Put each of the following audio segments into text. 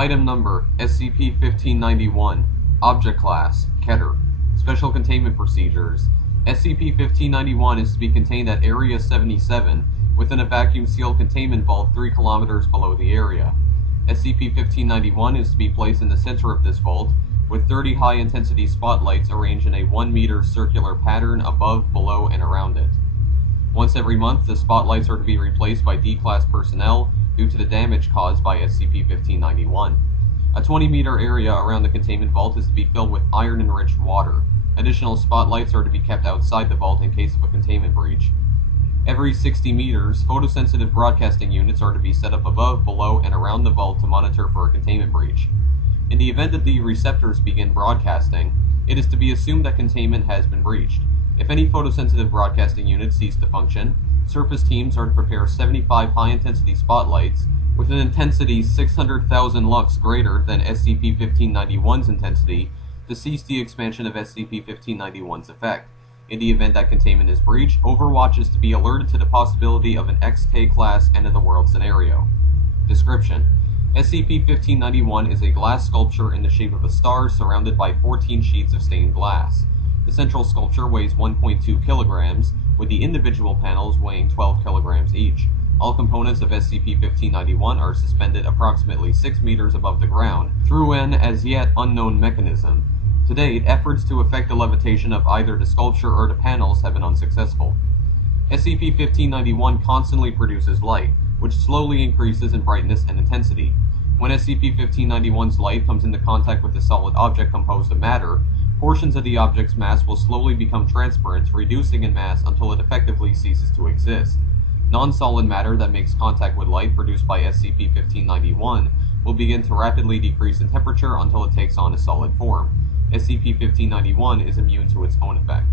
Item Number SCP-1591 Object Class Keter Special Containment Procedures SCP-1591 is to be contained at Area 77 within a vacuum-sealed containment vault 3 kilometers below the area. SCP-1591 is to be placed in the center of this vault, with 30 high-intensity spotlights arranged in a 1-meter circular pattern above, below, and around it. Once every month, the spotlights are to be replaced by D-Class personnel due to the damage caused by SCP-1591. A 20-meter area around the containment vault is to be filled with iron-enriched water. Additional spotlights are to be kept outside the vault in case of a containment breach. Every 60 meters, photosensitive broadcasting units are to be set up above, below, and around the vault to monitor for a containment breach. In the event that the receptors begin broadcasting, it is to be assumed that containment has been breached. If any photosensitive broadcasting units cease to function, surface teams are to prepare 75 high-intensity spotlights with an intensity 600,000 lux greater than SCP-1591's intensity to cease the expansion of SCP-1591's effect. In the event that containment is breached, Overwatch is to be alerted to the possibility of an XK-class end-of-the-world scenario. Description: SCP-1591 is a glass sculpture in the shape of a star surrounded by 14 sheets of stained glass. The central sculpture weighs 1.2 kilograms, with the individual panels weighing 12 kilograms each. All components of SCP-1591 are suspended approximately 6 meters above the ground through an as-yet unknown mechanism. To date, efforts to effect the levitation of either the sculpture or the panels have been unsuccessful. SCP-1591 constantly produces light, which slowly increases in brightness and intensity. When SCP-1591's light comes into contact with a solid object composed of matter, portions of the object's mass will slowly become transparent, reducing in mass until it effectively ceases to exist. Non-solid matter that makes contact with light produced by SCP-1591 will begin to rapidly decrease in temperature until it takes on a solid form. SCP-1591 is immune to its own effect.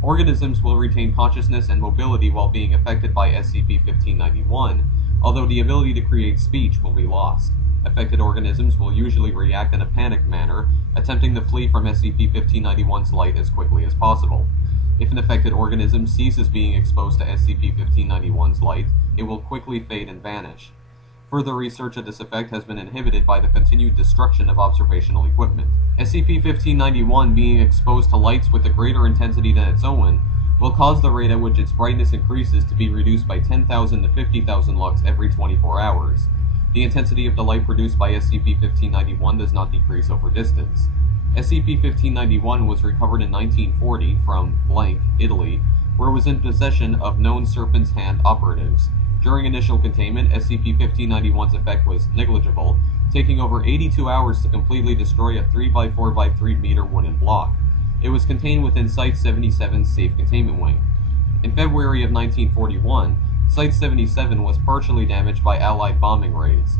Organisms will retain consciousness and mobility while being affected by SCP-1591, although the ability to create speech will be lost. Affected organisms will usually react in a panicked manner, attempting to flee from SCP-1591's light as quickly as possible. If an affected organism ceases being exposed to SCP-1591's light, it will quickly fade and vanish. Further research of this effect has been inhibited by the continued destruction of observational equipment. SCP-1591 being exposed to lights with a greater intensity than its own will cause the rate at which its brightness increases to be reduced by 10,000 to 50,000 lux every 24 hours. The intensity of the light produced by SCP-1591 does not decrease over distance. SCP-1591 was recovered in 1940 from blank, Italy, where it was in possession of known Serpent's Hand operatives. During initial containment, SCP-1591's effect was negligible, taking over 82 hours to completely destroy a 3x4x3 meter wooden block. It was contained within Site-77's safe containment wing. In February of 1941, Site-77 was partially damaged by Allied bombing raids.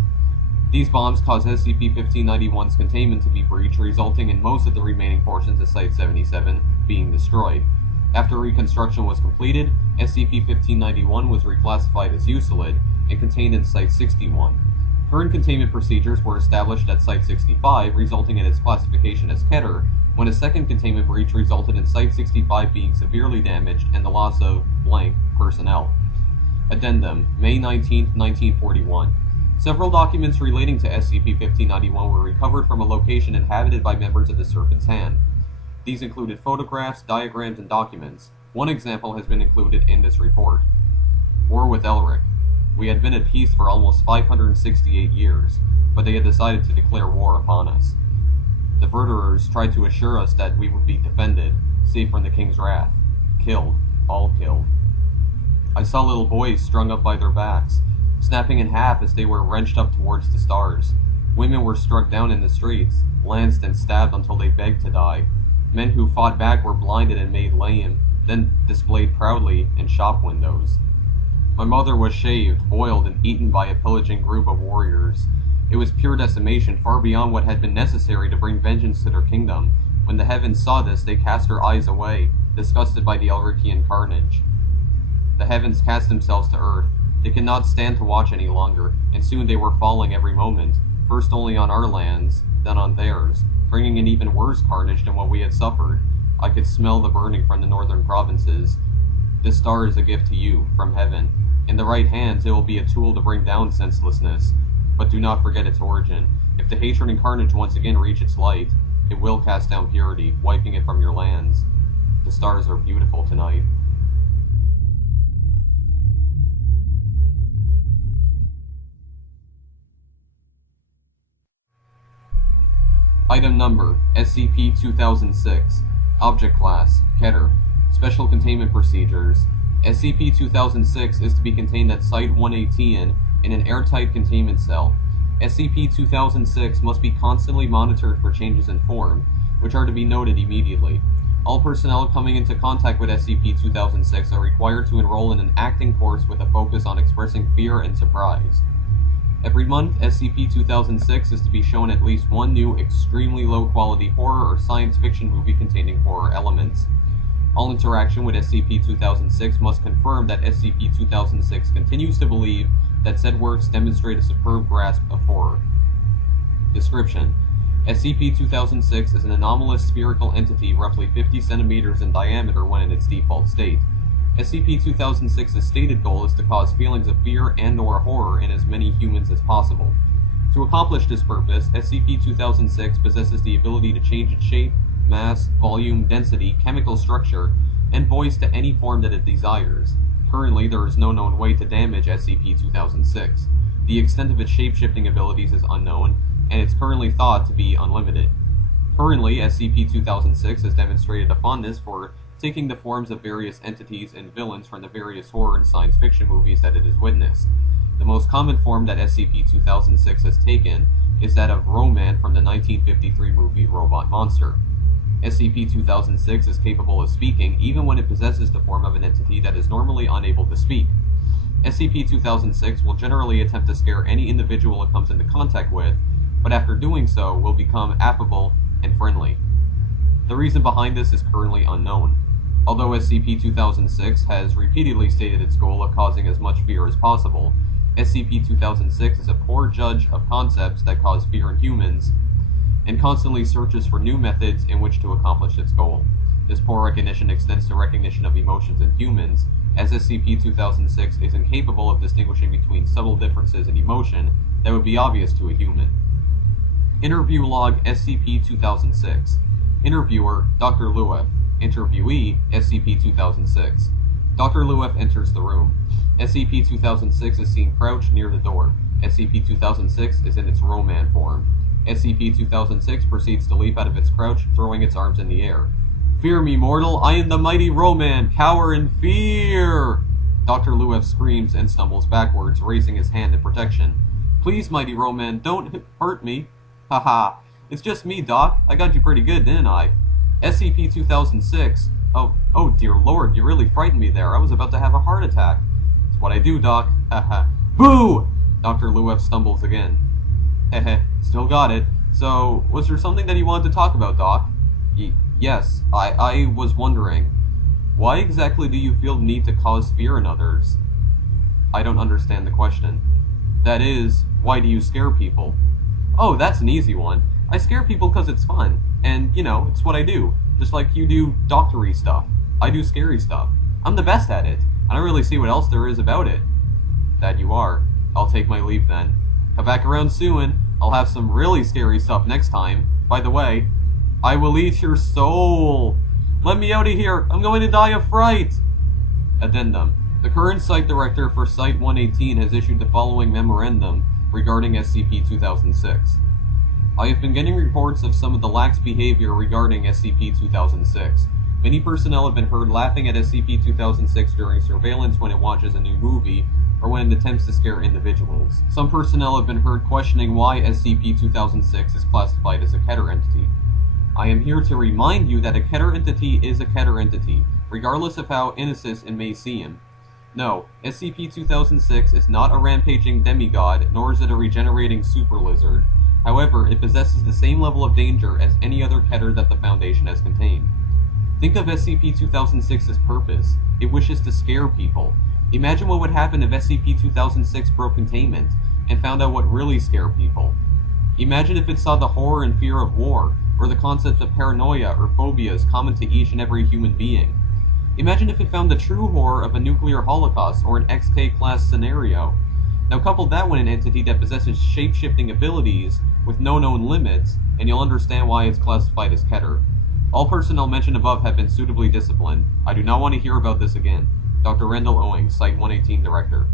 These bombs caused SCP-1591's containment to be breached, resulting in most of the remaining portions of Site-77 being destroyed. After reconstruction was completed, SCP-1591 was reclassified as Uselid and contained in Site-61. Current containment procedures were established at Site-65, resulting in its classification as Keter, when a second containment breach resulted in Site-65 being severely damaged and the loss of blank personnel. Addendum, May 19, 1941. Several documents relating to SCP-1591 were recovered from a location inhabited by members of the Serpent's Hand. These included photographs, diagrams, and documents. One example has been included in this report. War with Elric. We had been at peace for almost 568 years, but they had decided to declare war upon us. The Verderers tried to assure us that we would be defended, safe from the King's wrath. Killed. All killed. I saw little boys strung up by their backs, snapping in half as they were wrenched up towards the stars. Women were struck down in the streets, lanced and stabbed until they begged to die. Men who fought back were blinded and made lame, then displayed proudly in shop windows. My mother was shaved, boiled, and eaten by a pillaging group of warriors. It was pure decimation, far beyond what had been necessary to bring vengeance to their kingdom. When the heavens saw this, they cast their eyes away, disgusted by the Elrician carnage. The heavens cast themselves to earth. They could not stand to watch any longer, and soon they were falling every moment, first only on our lands, then on theirs, bringing an even worse carnage than what we had suffered. I could smell the burning from the northern provinces. This star is a gift to you, from heaven. In the right hands, it will be a tool to bring down senselessness. but do not forget its origin. If the hatred and carnage once again reach its light, it will cast down purity, wiping it from your lands. The stars are beautiful tonight. Item number, SCP-2006. Object Class, Keter. Special Containment Procedures. SCP-2006 is to be contained at Site-118 in an airtight containment cell. SCP-2006 must be constantly monitored for changes in form, which are to be noted immediately. All personnel coming into contact with SCP-2006 are required to enroll in an acting course with a focus on expressing fear and surprise. Every month, SCP-2006 is to be shown at least one new, extremely low-quality horror or science fiction movie containing horror elements. All interaction with SCP-2006 must confirm that SCP-2006 continues to believe that said works demonstrate a superb grasp of horror. Description: SCP-2006 is an anomalous spherical entity roughly 50 centimeters in diameter when in its default state. SCP-2006's stated goal is to cause feelings of fear and/or horror in as many humans as possible. To accomplish this purpose, SCP-2006 possesses the ability to change its shape, mass, volume, density, chemical structure, and voice to any form that it desires. Currently, there is no known way to damage SCP-2006. The extent of its shape-shifting abilities is unknown, and it's currently thought to be unlimited. Currently, SCP-2006 has demonstrated a fondness for taking the forms of various entities and villains from the various horror and science fiction movies that it has witnessed. The most common form that SCP-2006 has taken is that of Roman from the 1953 movie Robot Monster. SCP-2006 is capable of speaking even when it possesses the form of an entity that is normally unable to speak. SCP-2006 will generally attempt to scare any individual it comes into contact with, but after doing so will become affable and friendly. The reason behind this is currently unknown. Although SCP-2006 has repeatedly stated its goal of causing as much fear as possible, SCP-2006 is a poor judge of concepts that cause fear in humans, and constantly searches for new methods in which to accomplish its goal. This poor recognition extends to recognition of emotions in humans, as SCP-2006 is incapable of distinguishing between subtle differences in emotion that would be obvious to a human. Interview Log SCP-2006. Interviewer, Dr. Lueff. Interviewee, SCP-2006. Dr. Lueff enters the room. SCP-2006 is seen crouched near the door. SCP-2006 is in its Roman form. SCP-2006 proceeds to leap out of its crouch, throwing its arms in the air. "Fear me, mortal! I am the mighty Roman! Cower in fear!" Dr. Lueff screams and stumbles backwards, raising his hand in protection. "Please, mighty Roman, don't hurt me." "Haha, it's just me, Doc. I got you pretty good, didn't I?" SCP-2006. Oh dear lord, you really frightened me there. I was about to have a heart attack. It's what I do, Doc. Haha. Boo! Dr. Lueff stumbles again. Heh, still got it. So, was there something that you wanted to talk about, Doc? Yes, I was wondering. Why exactly do you feel the need to cause fear in others? I don't understand the question. That is, why do you scare people? Oh, that's an easy one. I scare people because it's fun. And, you know, it's what I do. Just like you do doctory stuff. I do scary stuff. I'm the best at it. I don't really see what else there is about it. That you are. I'll take my leave then. Come back around soon. I'll have some really scary stuff next time. By the way, I will eat your soul. Let me out of here. I'm going to die of fright. Addendum. The current site director for Site-118 has issued the following memorandum regarding SCP-2006. I have been getting reports of some of the lax behavior regarding SCP-2006. Many personnel have been heard laughing at SCP-2006 during surveillance when it watches a new movie, or when it attempts to scare individuals. Some personnel have been heard questioning why SCP-2006 is classified as a Keter entity. I am here to remind you that a Keter entity is a Keter entity, regardless of how innocent it may seem. No, SCP-2006 is not a rampaging demigod, nor is it a regenerating super lizard. However, it possesses the same level of danger as any other Keter that the Foundation has contained. Think of SCP-2006's purpose. It wishes to scare people. Imagine what would happen if SCP-2006 broke containment, and found out what really scared people. Imagine if it saw the horror and fear of war, or the concepts of paranoia or phobias common to each and every human being. Imagine if it found the true horror of a nuclear holocaust or an XK-class scenario. Now couple that with an entity that possesses shape-shifting abilities with no known limits, and you'll understand why it's classified as Keter. All personnel mentioned above have been suitably disciplined. I do not want to hear about this again. Dr. Randall Owing, Site 118 Director.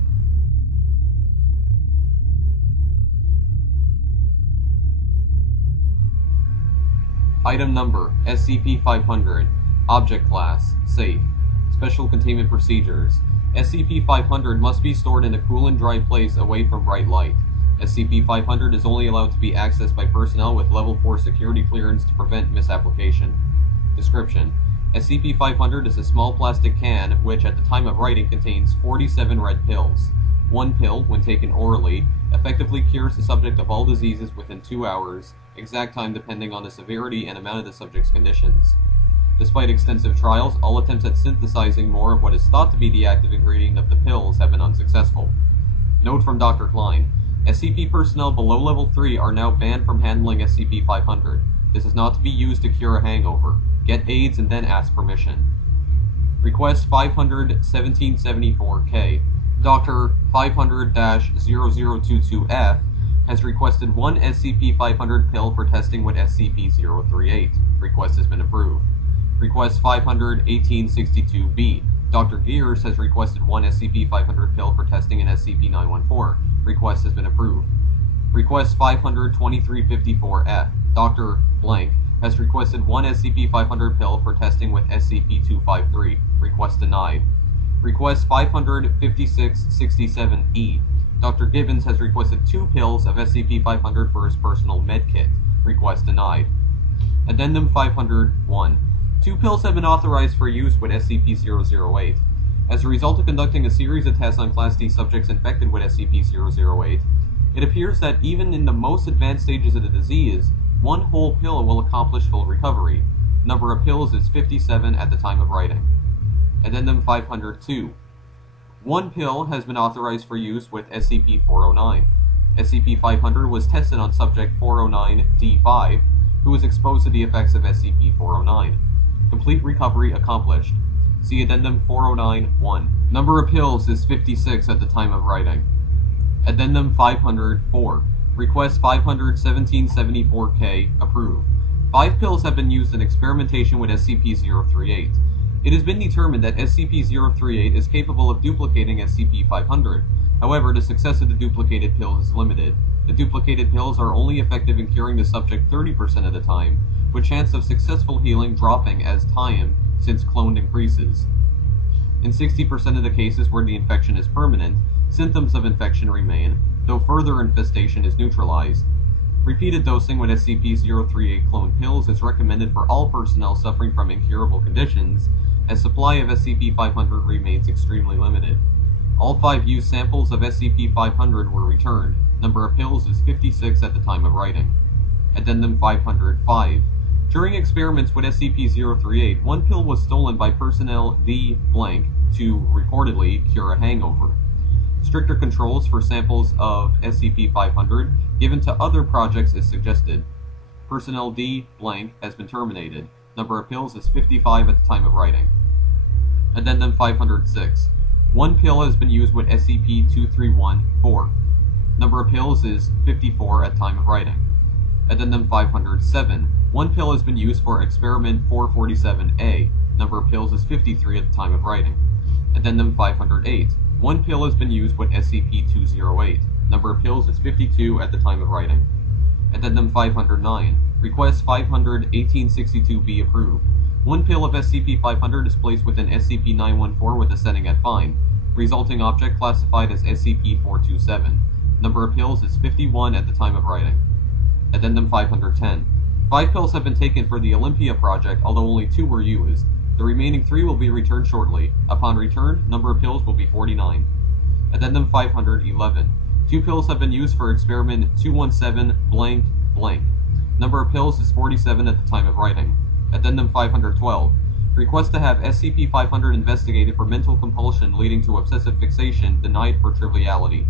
Item Number, SCP-500. Object Class, Safe. Special Containment Procedures. SCP-500 must be stored in a cool and dry place away from bright light. SCP-500 is only allowed to be accessed by personnel with Level 4 security clearance to prevent misapplication. Description: SCP-500 is a small plastic can which, at the time of writing, contains 47 red pills. One pill, when taken orally, effectively cures the subject of all diseases within 2 hours, exact time depending on the severity and amount of the subject's conditions. Despite extensive trials, all attempts at synthesizing more of what is thought to be the active ingredient of the pills have been unsuccessful. Note from Dr. Klein: SCP personnel below Level 3 are now banned from handling SCP-500. This is not to be used to cure a hangover. Get AIDS and then ask permission. Request 500-1774-K. Dr. 500-0022-F has requested one SCP-500 pill for testing with SCP-038. Request has been approved. Request 500-1862-B. Dr. Gears has requested one SCP-500 pill for testing in SCP-914. Request has been approved. Request 500-2354-F. Dr. Blank has requested one SCP-500 pill for testing with SCP-253. Request denied. Request 500-5667-E. Dr. Gibbons has requested 2 pills of SCP-500 for his personal medkit. Request denied. Addendum 500-1. 2 pills have been authorized for use with SCP-008. As a result of conducting a series of tests on Class D subjects infected with SCP-008, it appears that even in the most advanced stages of the disease, 1 whole pill will accomplish full recovery. Number of pills is 57 at the time of writing. Addendum 502. 1 pill has been authorized for use with SCP-409. SCP-500 was tested on subject 409-D5, who was exposed to the effects of SCP-409. Complete recovery accomplished. See Addendum 409-1. Number of pills is 56 at the time of writing. Addendum 500-4. Request 500-1774-K approved. 5 pills have been used in experimentation with SCP-038. It has been determined that SCP-038 is capable of duplicating SCP-500. However, the success of the duplicated pills is limited. The duplicated pills are only effective in curing the subject 30% of the time, with chance of successful healing dropping as time since cloned increases. In 60% of the cases where the infection is permanent, symptoms of infection remain, though further infestation is neutralized. Repeated dosing with SCP-038 cloned pills is recommended for all personnel suffering from incurable conditions, as supply of SCP-500 remains extremely limited. All 5 used samples of SCP-500 were returned. Number of pills is 56 at the time of writing. Addendum 505. During experiments with SCP-038, 1 pill was stolen by personnel D blank to reportedly cure a hangover. Stricter controls for samples of SCP-500 given to other projects is suggested. Personnel D blank has been terminated. Number of pills is 55 at the time of writing. Addendum 506. 1 pill has been used with SCP-231-4. Number of pills is 54 at time of writing. Addendum 507. 1 pill has been used for Experiment 447-A. Number of pills is 53 at the time of writing. Addendum 508. 1 pill has been used with SCP-208. Number of pills is 52 at the time of writing. Addendum 509. Request 500-1862-B approved. 1 pill of SCP-500 is placed within SCP-914 with a setting at Find. Resulting object classified as SCP-427. Number of pills is 51 at the time of writing. Addendum 510. 5 pills have been taken for the Olympia project, although only 2 were used. The remaining 3 will be returned shortly. Upon return, number of pills will be 49. Addendum 511. 2 pills have been used for Experiment 217-blank blank. Number of pills is 47 at the time of writing. Addendum 512. Request to have SCP-500 investigated for mental compulsion leading to obsessive fixation denied for triviality.